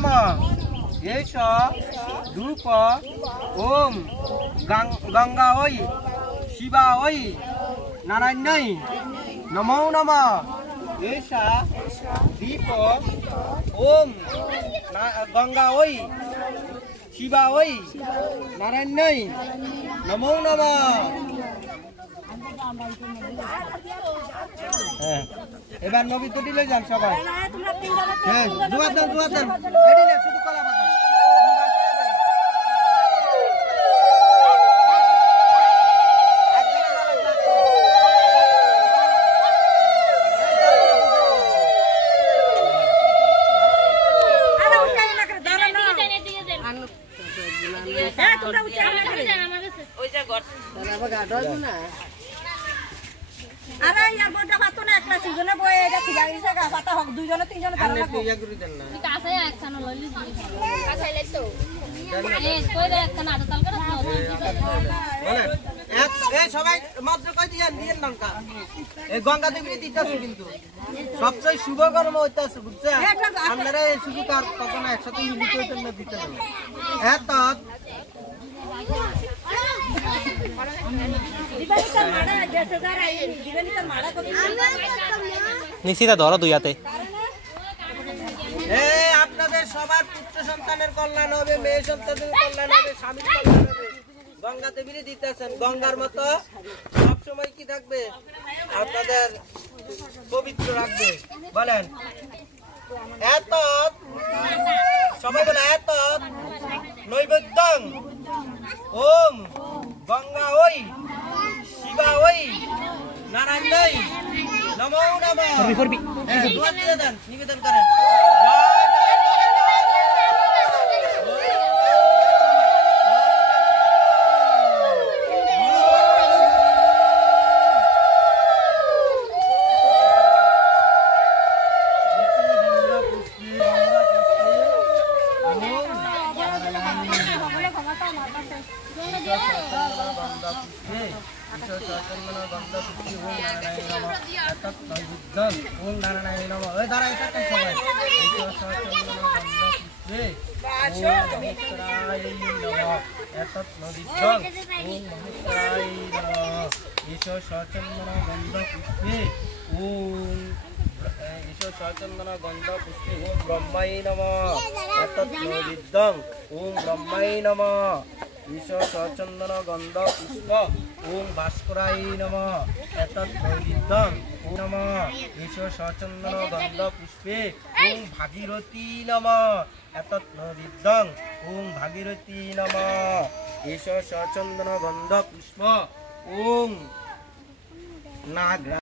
एष धूप ओम गंगा ओई शिवा ओई नारायण्यै नमो नमः एष दीप ओम गंगा ओई शिवा ओई नारायण्यै नमो नमः। এবার নবী তুটি লই যান সবাই। হ্যাঁ জোয়ার দেন এডি না শুধু কলা পাতা। আরে ওটাই না করে ধরে না হ্যাঁ তোমরা উঠে আমার কাছে ওই যে ঘর তাহলে আবার গাড় ধরব না। আরে यार বড়টা পাতো না একলা সিজনে বই এটা সিগারি সাগা পাতা হোক দুইজনে তিনজনে ধরে লাগবে ইয়া করে দেন না তুই কাছে একখানা লইলি কাছে আইলে তো এই কই দে একখানা আদা তাল করে বলেন এই সবাই মাত্র কই দিয়েন লঙ্কা এই গঙ্গা দেবী দিতাছে কিন্তু সবচেয়ে শুভ কর্ম হইতাছে বুঝছেন আপনারা এই শুধু কার কখনো একসাথে মিলিত হইতেন না দিতে না এত নিশ্চিত ধরো দুই হাতে। আপনাদের সবার পুত্র সন্তানের কল্যাণ হবে, মেয়ে সন্তানের কল্যাণ হবে, স্বামীর কল্যাণ হবে। গঙ্গা দেবীর দিতেছেন গঙ্গার মতো সবসময় কি থাকবে আপনাদের পবিত্র রাখবে। বলেন এত সবাই বলে এত নৈবেদ্যং ওম গঙ্গা ওই শিবা ওই নারায়ণই নমো নমঃ। দোয়া দিয়ে দেন নিবেদন করেন। চন্দন গন্ধ পুষ্পে ওম ব্রহ্মাই নমঃ এতৎ ওম ব্রহ্মাই নমঃ ঈশ্বর সচন্দন গন্ধ পুষ্প ওম ভাস্করাই নমঃ এতৎ নৈবেদ্যং ওম নমঃ ঈশ্বর সচন্দন গন্ধ পুষ্পে ওম ভাগীরথী নমঃ এতৎ নৈবেদ্যং ওম ভাগীরথী নমঃ ঈশ্বর সচন্দন গন্ধ পুষ্প ওম নাগ